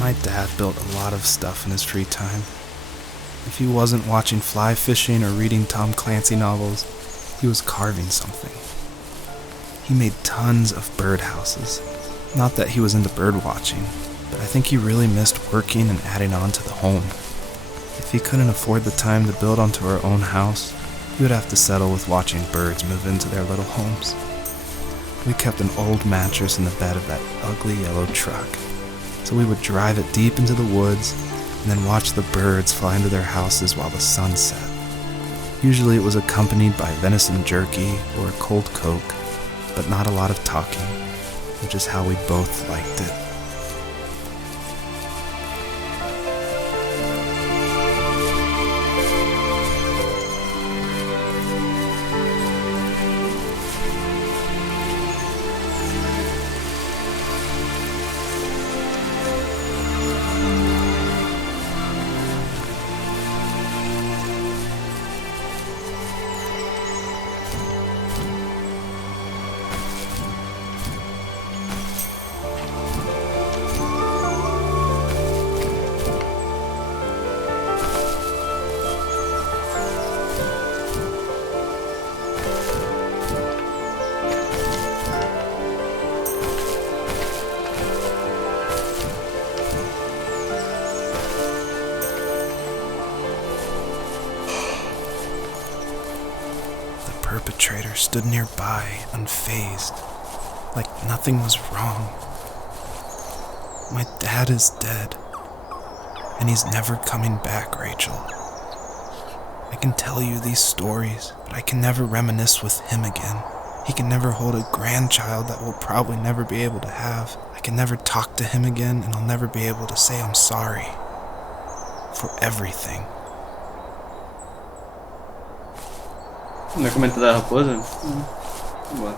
My dad built a lot of stuff in his free time. If he wasn't watching fly fishing or reading Tom Clancy novels, he was carving something. He made tons of birdhouses. Not that he was into bird watching, but I think he really missed working and adding on to the home. If he couldn't afford the time to build onto our own house, he would have to settle with watching birds move into their little homes. We kept an old mattress in the bed of that ugly yellow truck, so we would drive it deep into the woods and then watch the birds fly into their houses while the sun set. Usually it was accompanied by venison jerky or a cold Coke, but not a lot of talking, which is how we both liked it. The perpetrator stood nearby, unfazed, like nothing was wrong. My dad is dead, and he's never coming back, Rachel. I can tell you these stories, but I can never reminisce with him again. He can never hold a grandchild that we'll probably never be able to have. I can never talk to him again, and I'll never be able to say I'm sorry for everything. No comenta da raposa? Boa.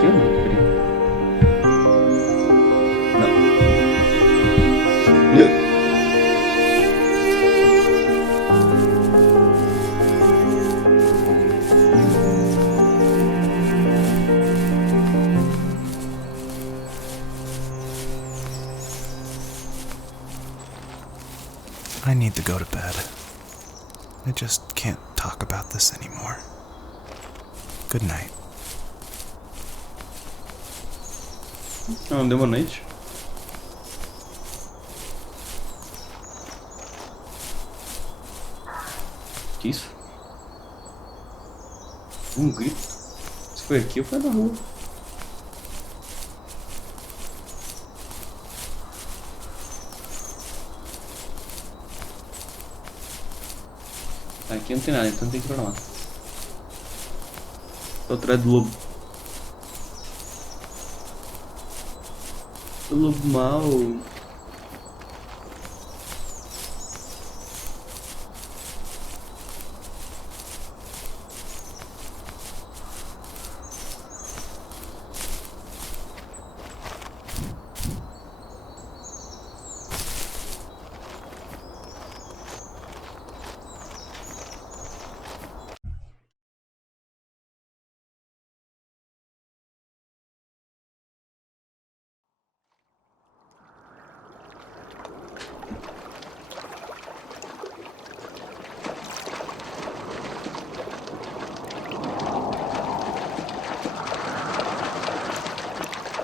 aqui ou não? Não. I need to go to bed. I just can't talk about this anymore. Good night. Não deu boa noite. Que isso? Um grito? Se foi aqui ou foi na rua? Aqui não tem nada, então tem que ir pra lá. Tô atrás do lobo. O lobo mau.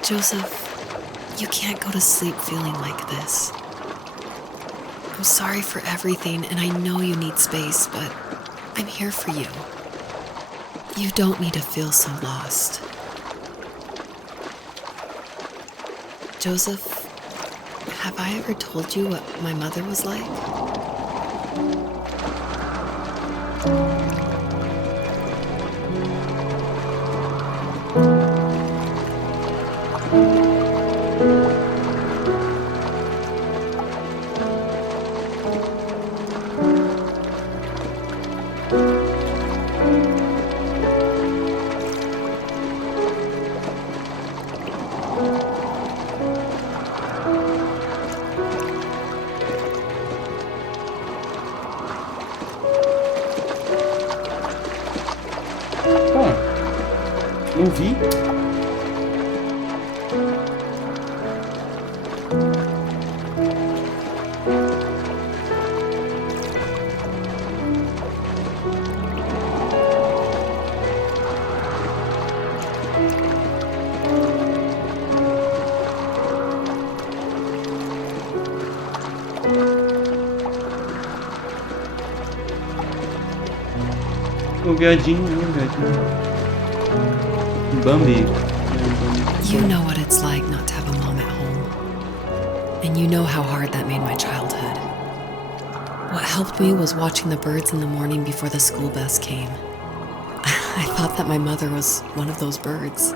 Joseph, you can't go to sleep feeling like this. I'm sorry for everything, and I know you need space, but I'm here for you. You don't need to feel so lost. Joseph, have I ever told you what my mother was like? Não vi. O viadinho, Bambi. You know what it's like not to have a mom at home. And you know how hard that made my childhood. What helped me was watching the birds in the morning before the school bus came. I thought that my mother was one of those birds,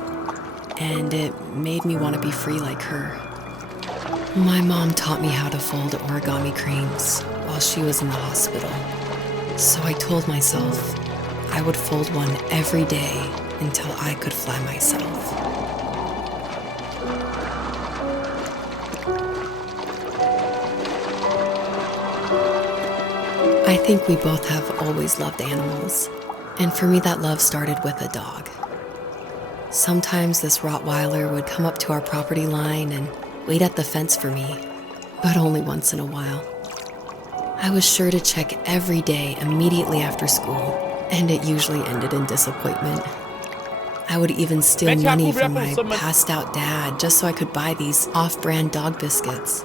and it made me want to be free like her. My mom taught me how to fold origami cranes while she was in the hospital. So I told myself I would fold one every day until I could fly myself. I think we both have always loved animals, and for me that love started with a dog. Sometimes this Rottweiler would come up to our property line and wait at the fence for me, but only once in a while. I was sure to check every day immediately after school, and it usually ended in disappointment. I would even steal money from my passed-out dad just so I could buy these off-brand dog biscuits.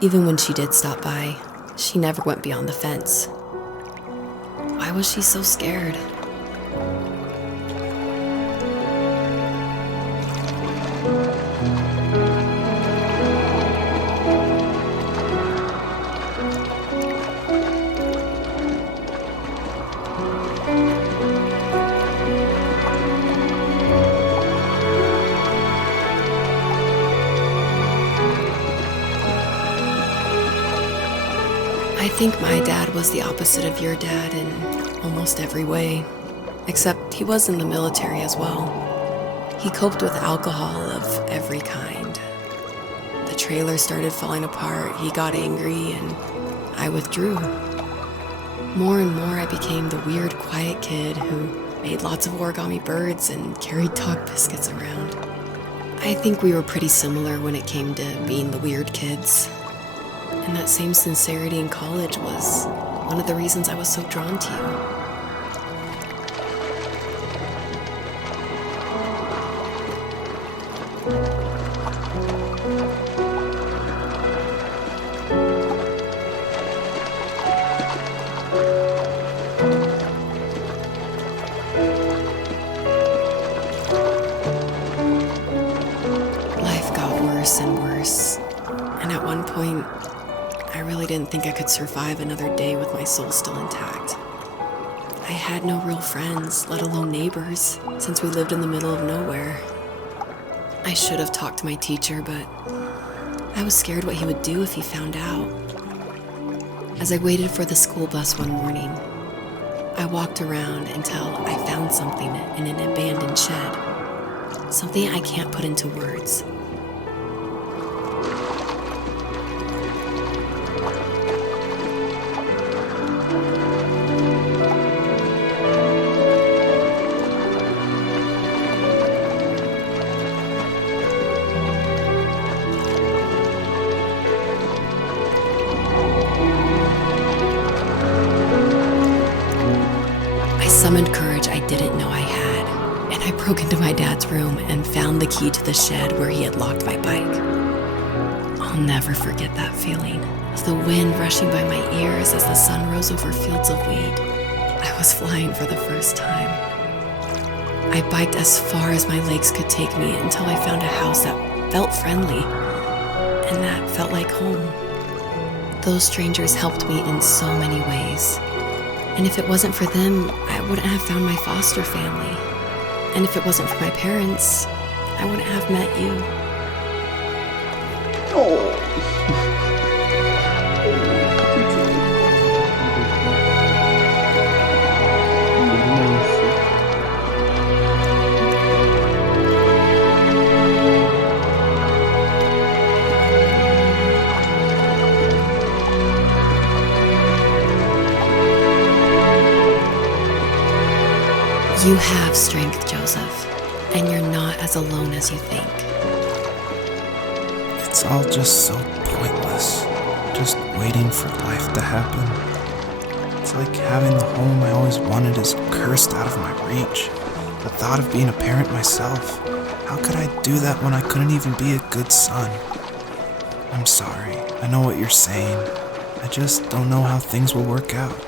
Even when she did stop by, she never went beyond the fence. Why was she so scared? I think my dad was the opposite of your dad in almost every way, except he was in the military as well. He coped with alcohol of every kind. The trailer started falling apart, he got angry, and I withdrew. More and more, I became the weird, quiet kid who made lots of origami birds and carried dog biscuits around. I think we were pretty similar when it came to being the weird kids. And that same sincerity in college was one of the reasons I was so drawn to you. Life got worse and worse, and at one point, I really didn't think I could survive another day with my soul still intact. I had no real friends, let alone neighbors, since we lived in the middle of nowhere. I should have talked to my teacher, but I was scared what he would do if he found out. As I waited for the school bus one morning, I walked around until I found something in an abandoned shed. Something I can't put into words. I summoned courage I didn't know I had, and I broke into my dad's room and found the key to the shed where he had locked my bike. I'll never forget that feeling of the wind rushing by my ears as the sun rose over fields of wheat. I was flying for the first time. I biked as far as my legs could take me until I found a house that felt friendly and that felt like home. Those strangers helped me in so many ways. And if it wasn't for them, I wouldn't have found my foster family. And if it wasn't for my parents, I wouldn't have met you. You have strength, Joseph, and you're not as alone as you think. It's all just so pointless, just waiting for life to happen. It's like having the home I always wanted is cursed out of my reach. The thought of being a parent myself, how could I do that when I couldn't even be a good son? I'm sorry, I know what you're saying. I just don't know how things will work out.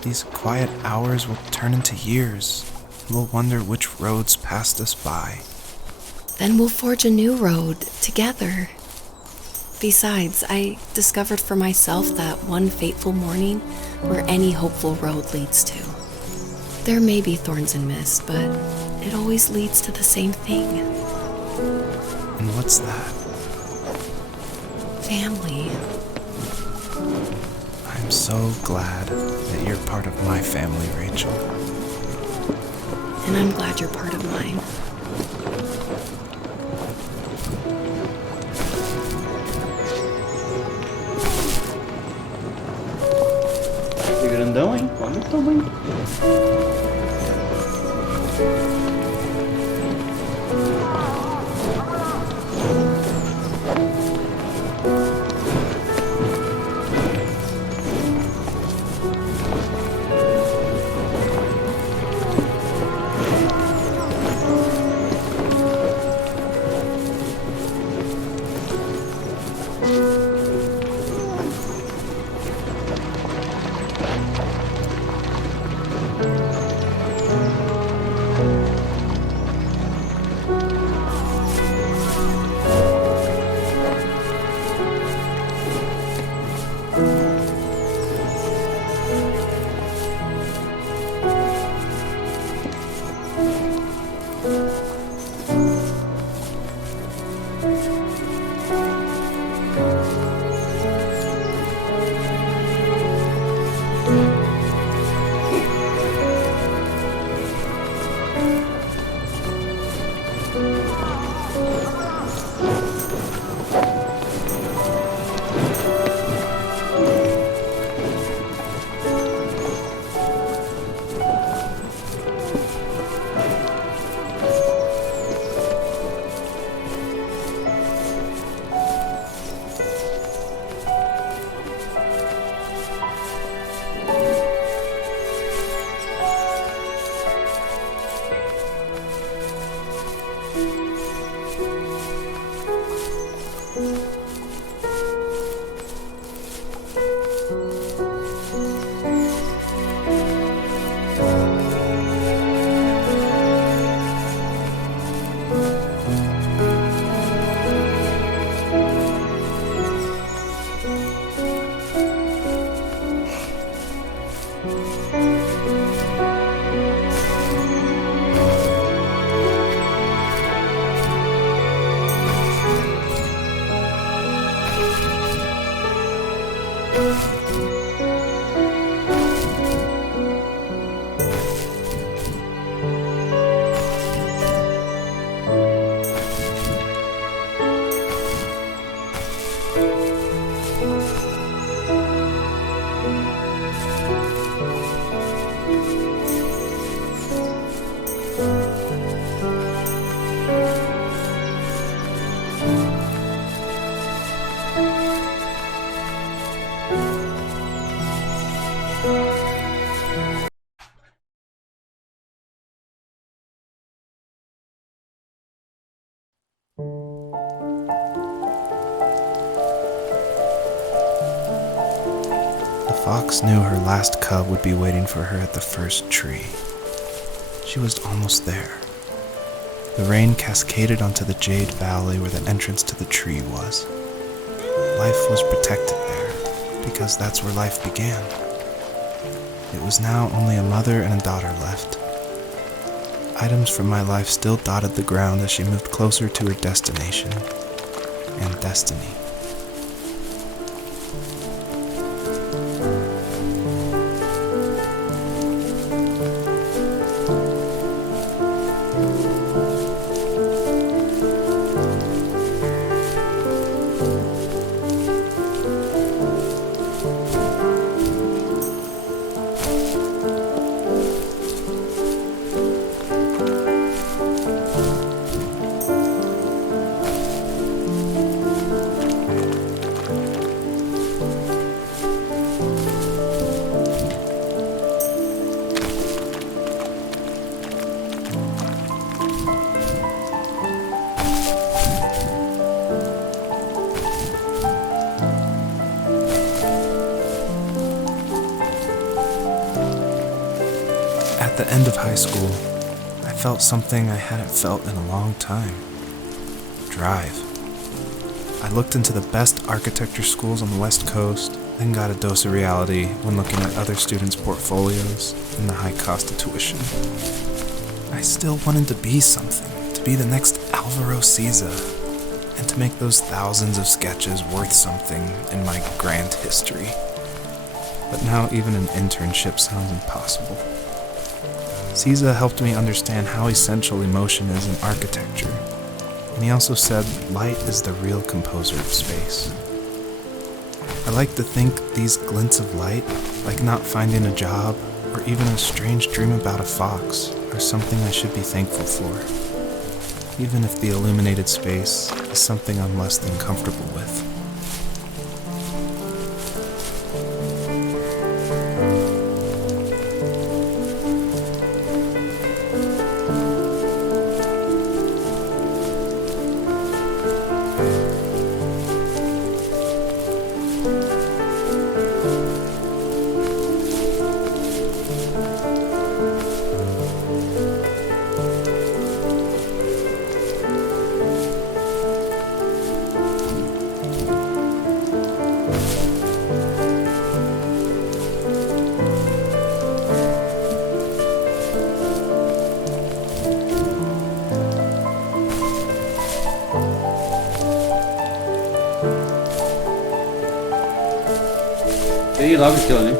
These quiet hours will turn into years. We'll wonder which roads passed us by. Then we'll forge a new road together. Besides, I discovered for myself that one fateful morning where any hopeful road leads to. There may be thorns and mist, but it always leads to the same thing. And what's that? Family. I'm so glad that you're part of my family, Rachel. And I'm glad you're part of mine. Que grandão, hein? Olha o tamanho. The fox knew her last cub would be waiting for her at the first tree. She was almost there. The rain cascaded onto the jade valley where the entrance to the tree was. Life was protected there, because that's where life began. It was now only a mother and a daughter left. Items from my life still dotted the ground as she moved closer to her destination and destiny. At the end of high school, I felt something I hadn't felt in a long time. Drive. I looked into the best architecture schools on the West Coast, then got a dose of reality when looking at other students' portfolios and the high cost of tuition. I still wanted to be something, to be the next Alvaro Siza, and to make those thousands of sketches worth something in my grand history. But now even an internship sounds impossible. Siza helped me understand how essential emotion is in architecture, and he also said light is the real composer of space. I like to think these glints of light, like not finding a job or even a strange dream about a fox, are something I should be thankful for, even if the illuminated space is something I'm less than comfortable with. Peguei logo aquilo ali.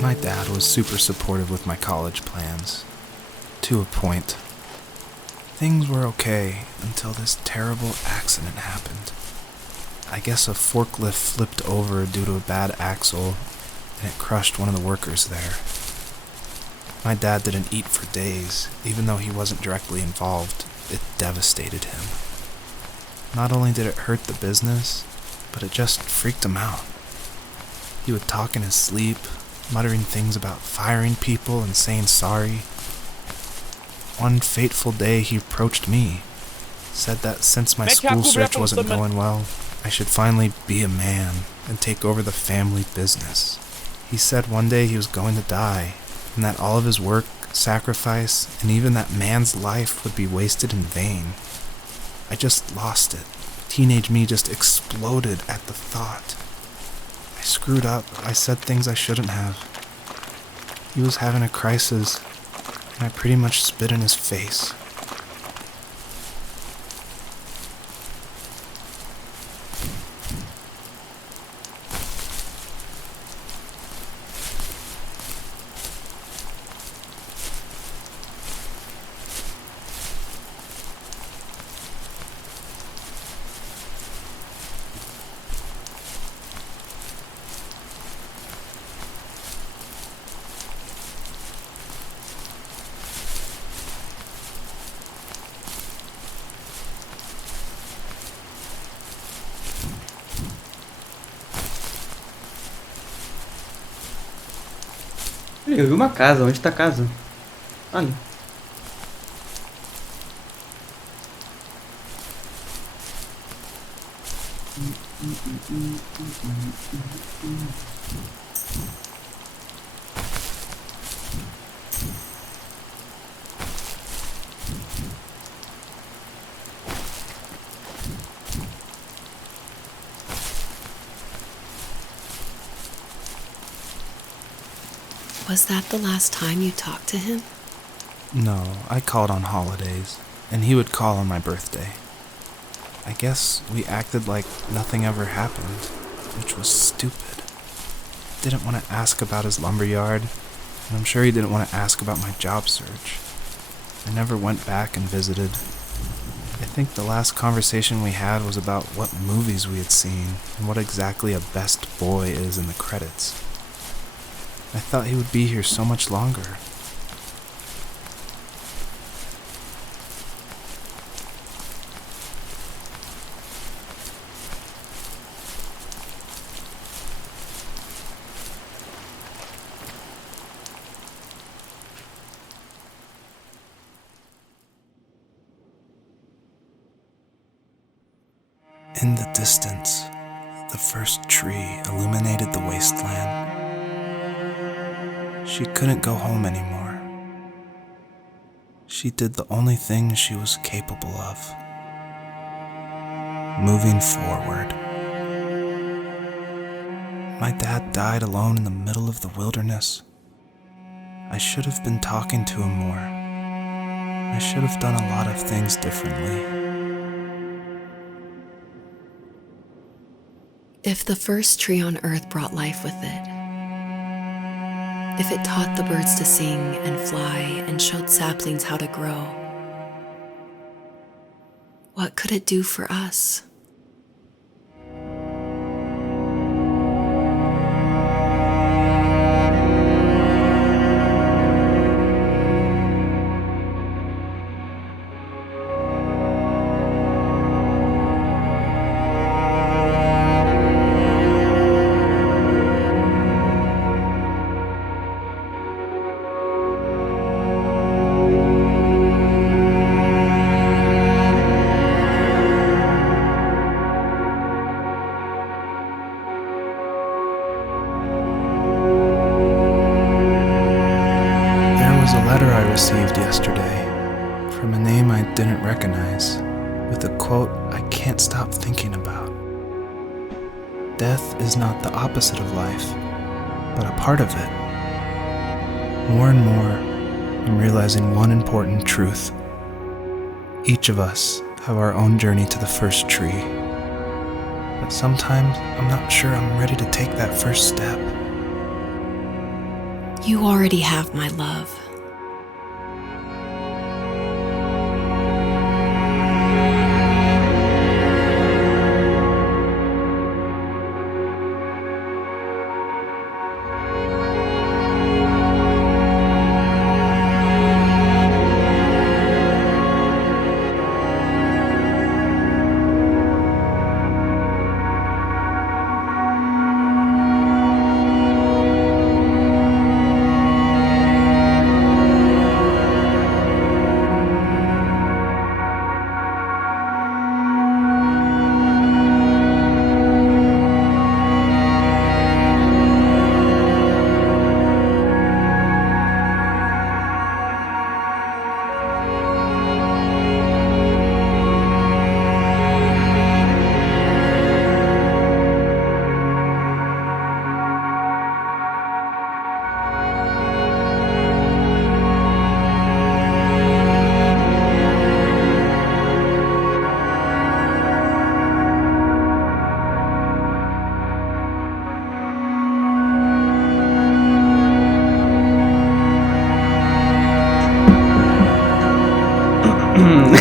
My dad was super supportive with my college plans, to a point. Things were okay until this terrible accident happened. I guess a forklift flipped over due to a bad axle, and it crushed one of the workers there. My dad didn't eat for days, even though he wasn't directly involved. It devastated him. Not only did it hurt the business, but it just freaked him out. He would talk in his sleep, muttering things about firing people and saying sorry. One fateful day he approached me, said that since my school search wasn't going well, I should finally be a man and take over the family business. He said one day he was going to die, and that all of his work, sacrifice, and even that man's life would be wasted in vain. I just lost it. Teenage me just exploded at the thought. I screwed up. I said things I shouldn't have. He was having a crisis, and I pretty much spit in his face. Eu vi uma casa. Onde tá a casa? Ali. Was that the last time you talked to him? No, I called on holidays, and he would call on my birthday. I guess we acted like nothing ever happened, which was stupid. Didn't want to ask about his lumberyard, and I'm sure he didn't want to ask about my job search. I never went back and visited. I think the last conversation we had was about what movies we had seen and what exactly a best boy is in the credits. I thought he would be here so much longer. In the distance, the first tree illuminated the wasteland. She couldn't go home anymore. She did the only thing she was capable of. Moving forward. My dad died alone in the middle of the wilderness. I should have been talking to him more. I should have done a lot of things differently. If the first tree on earth brought life with it, if it taught the birds to sing and fly and showed saplings how to grow, what could it do for us? Received yesterday from a name I didn't recognize, with a quote I can't stop thinking about. Death is not the opposite of life, but a part of it. More and more, I'm realizing one important truth. Each of us have our own journey to the first tree, but sometimes I'm not sure I'm ready to take that first step. You already have my love.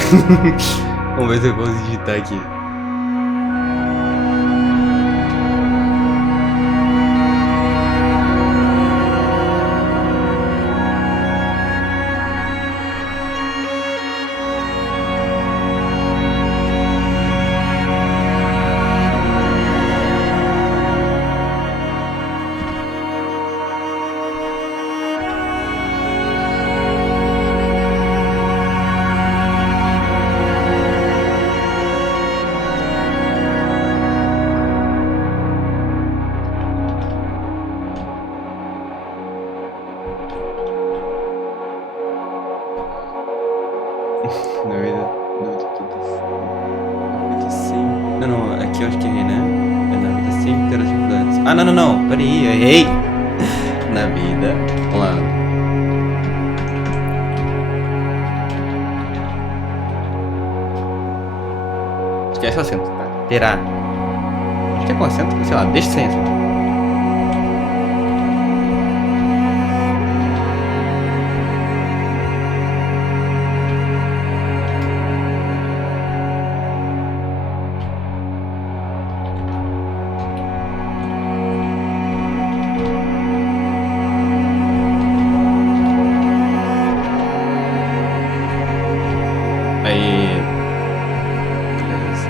Vamos ver se eu consigo digitar aqui. Na vida. Na vida sem. Não, aqui eu acho que errei, né? É na vida sempre ter as dificuldades. Ah, não. Peraí, eu errei. Na vida. Vamos lá. Esquece o acento, tá? Terá. Acho que é com acento, sei lá, deixa sem acento. Aí. Beleza.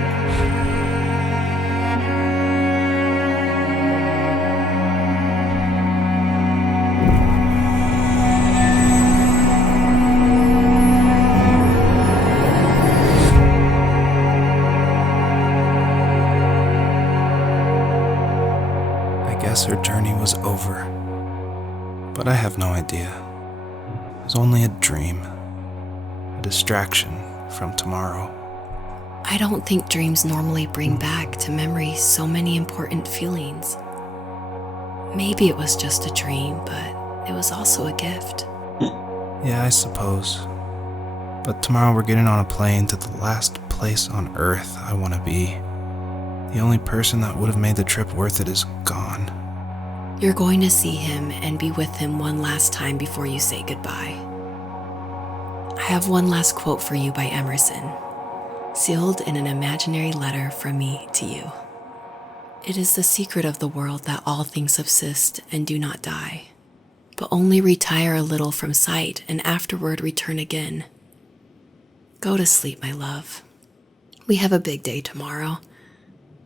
I guess her journey was over. But I have no idea. It was only a dream, a distraction from tomorrow. I don't think dreams normally bring back to memory so many important feelings. Maybe it was just a dream, but it was also a gift. Yeah, I suppose. But tomorrow we're getting on a plane to the last place on Earth I want to be. The only person that would have made the trip worth it is gone. You're going to see him and be with him one last time before you say goodbye. I have one last quote for you by Emerson, sealed in an imaginary letter from me to you. It is the secret of the world that all things subsist and do not die, but only retire a little from sight and afterward return again. Go to sleep, my love. We have a big day tomorrow,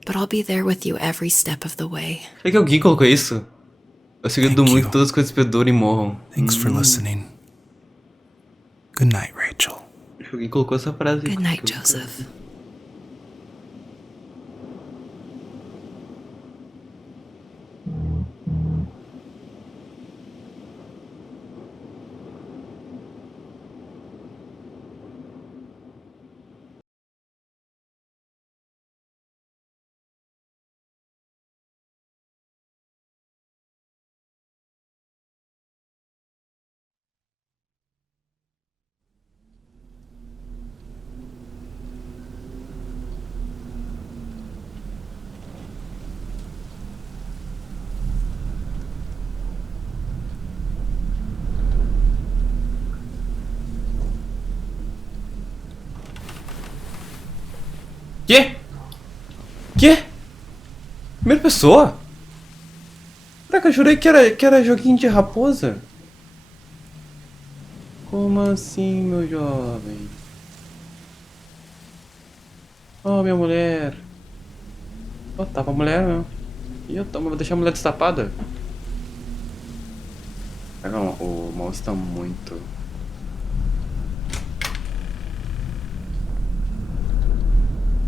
but I'll be there with you every step of the way. Será que alguém colocou isso? É o segredo do Thank mundo you. que todas as coisas perduram e morram. Thanks for listening. Good night, Rachel. Acho que alguém colocou essa frase. Good night, Joseph. Quê? Quê? Primeira pessoa? Caraca, eu jurei que era joguinho de raposa. Como assim, meu jovem? Oh, minha mulher. Oh, tava a mulher mesmo. E eu vou deixar a mulher destapada. Não, o mouse tá muito...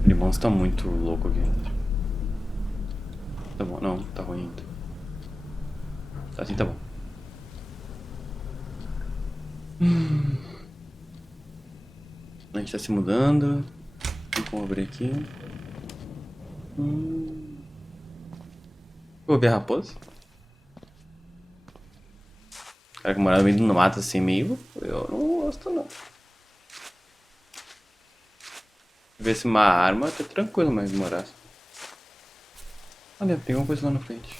O mouse tá muito louco aqui. Tá bom, não, tá ruim ainda. Assim tá bom. A gente tá se mudando. Vamos abrir aqui. Vou ver a raposa. Cara que morava no meio do mato assim meio. Eu não gosto não. Ver se uma arma tá tranquilo, mas morar. Olha, tem uma coisa lá na frente.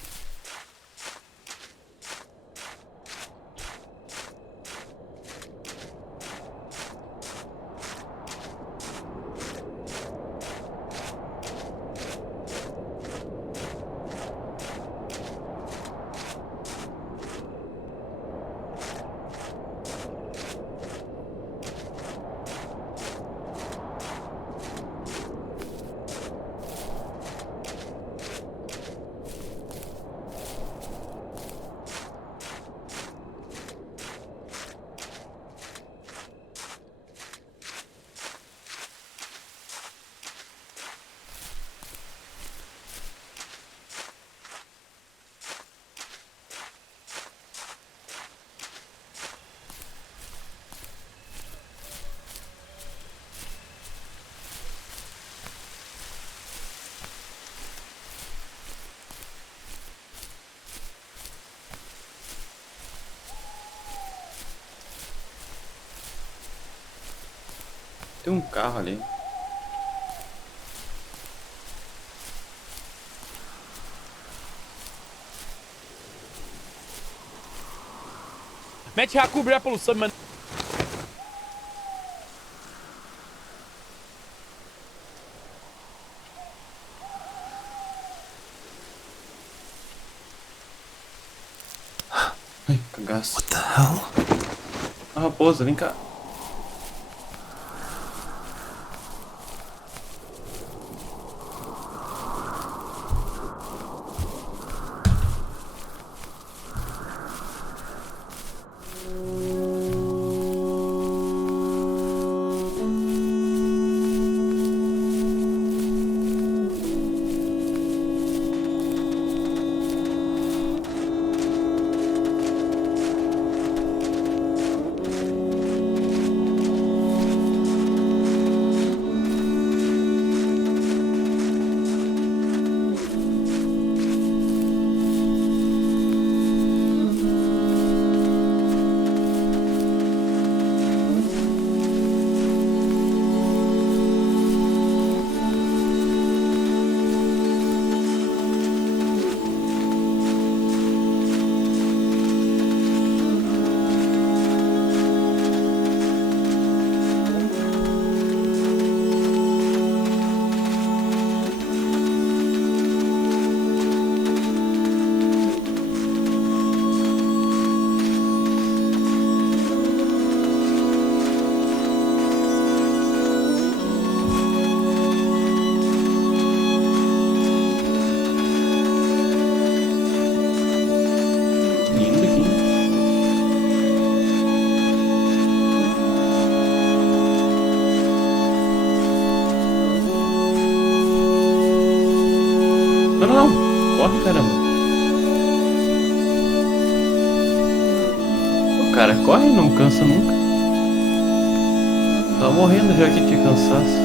Tem um carro ali. Mete a cobrir a poluição, mano. Ai, cagaço. What the hell? A raposa, vem cá. Lindo aqui. Não, não, não. Corre, caramba. O cara corre e não cansa nunca. Tava morrendo já aqui de cansaço.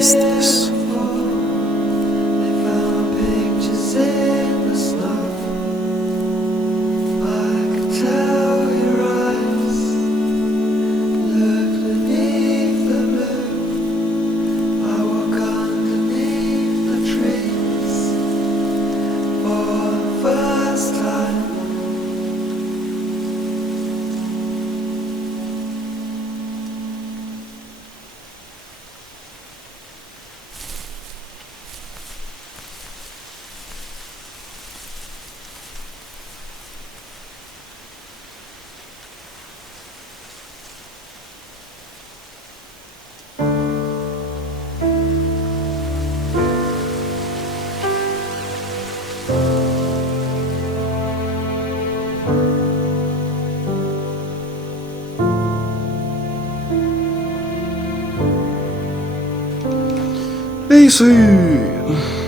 Is this? É isso aí.